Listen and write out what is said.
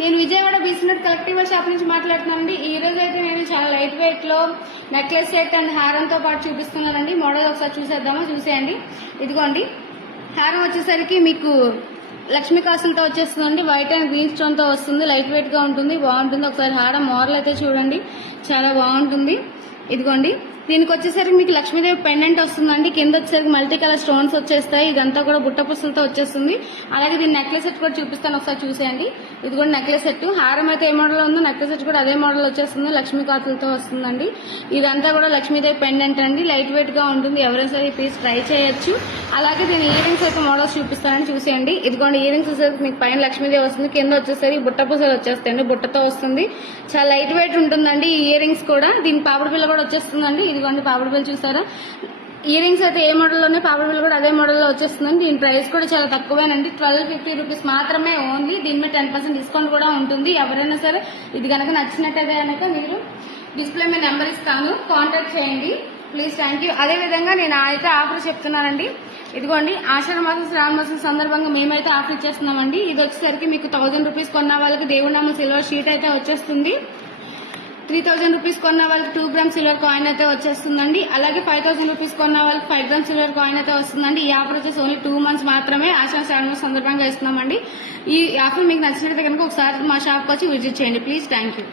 నేను Vijayawada బీసీనట్ collective shop నుంచి మాట్లాడుతున్నానండి. ఈ రోజు అయితే నేను చాలా లైట్ వెయిట్ లో నెక్లెస్ సెట్ అండ్ హారంతో పాటు చూపిస్తున్నానండి. మోడల్ ఒకసారి చూసేద్దామా? చూసేయండి. ఇదిగోండి, హారం వచ్చేసరికి మీకు లక్ష్మీ కాసులతో వచ్చేస్తుందండి. వైట్ అండ్ గ్రీన్ స్టోన్ తో వస్తుంది. లైట్ వెయిట్ గా ఉంటుంది, బాగుంటుంది. ఒకసారి హారం మోడల్ అయితే చూడండి, చాలా బాగుంటుంది. ఇదిగోండి, దీనికి వచ్చేసరికి మీకు లక్ష్మీదేవి పెండెంట్ వస్తుందండి. కింద వచ్చేసరికి మల్టీ కలర్ స్టోన్స్ వచ్చేస్తాయి. ఇదంతా కూడా బుట్ట పుస్తలతో వచ్చేస్తుంది. అలాగే దీని నెక్లెస్ సెట్ కూడా చూపిస్తాను, ఒకసారి చూసేయండి. ఇది కూడా నెక్లెస్ సెట్. హారం అయితే ఏ మోడల్ ఉందో నెక్లెస్ సెట్ కూడా అదే మోడల్ వచ్చేస్తుంది. లక్ష్మీ కాసులతో వస్తుందండి. ఇదంతా కూడా లక్ష్మీదేవి పెండెంట్ అండి. లైట్ వెయిట్ గా ఉంటుంది. ఎవరైనా సరే పీస్ ట్రై చేయొచ్చు. అలాగే దీని ఇయర్ రింగ్స్ అయితే మోడల్స్ చూపిస్తానని చూసేయండి. ఇదిగోండి, ఇయర్ రింగ్స్ వచ్చేసరికి మీకు పైన లక్ష్మీదేవి వస్తుంది, కింద వచ్చేసరికి బుట్ట పూసలు వచ్చేస్తాయండి. బుట్టతో వస్తుంది. చాలా లైట్ వెయిట్ ఉంటుందండి ఈ ఇయర్ రింగ్స్ కూడా. దీని పాపిడి బిల్ల కూడా వచ్చేస్తుందండి. ఇదిగోండి పాపిడి బిల్ల చూసారా? ఇయర్ రింగ్స్ అయితే ఏ మోడల్లోనే పాపిడి బిల్ల కూడా అదే మోడల్లో వచ్చేస్తుందండి. దీని ప్రైస్ కూడా చాలా తక్కువేనండి, 1250 రూపీస్ మాత్రమే ఓన్లీ. దీని మీద 10% డిస్కౌంట్ కూడా ఉంటుంది. ఎవరైనా సరే ఇది కనుక నచ్చినట్టయితే కనుక మీరు డిస్ప్లే మీద నెంబర్ ఇస్తాను, కాంటాక్ట్ చేయండి ప్లీజ్. Thank you. అదేవిధంగా నేను అయితే ఆఫర్ చెప్తున్నానండి. ఇదిగోండి, ఆషాఢ మాసం శ్రావణ మాసం సందర్భంగా మేమైతే ఆఫర్ ఇచ్చేస్తున్నామండి. ఇది వచ్చేసరికి మీకు 1000 రూపీస్ కొన్న వాళ్ళకి దేవుడి నామం సిల్వర్ షీట్ అయితే వచ్చేస్తుంది. 3000 రూపీస్ కొన్న వాళ్ళకి 2 గ్రామ్ సిల్వర్ కాయిన్ అయితే వచ్చేస్తుందండి. అలాగే 5000 రూపీస్ కొన్న వాళ్ళకి 5 గ్రామ్ సిల్వర్ కాయిన్ అయితే వస్తుందండి. ఈ ఆఫర్ వచ్చేసి ఓన్లీ 2 మంత్స్ మాత్రమే ఆషాఢ శ్రావణ మాసం సందర్భంగా ఇస్తున్నామండి. ఈ ఆఫర్ మీకు నచ్చినట్లయితే కనుక ఒకసారి మా షాప్కి వచ్చి విజిట్ చేయండి ప్లీజ్. Thank you.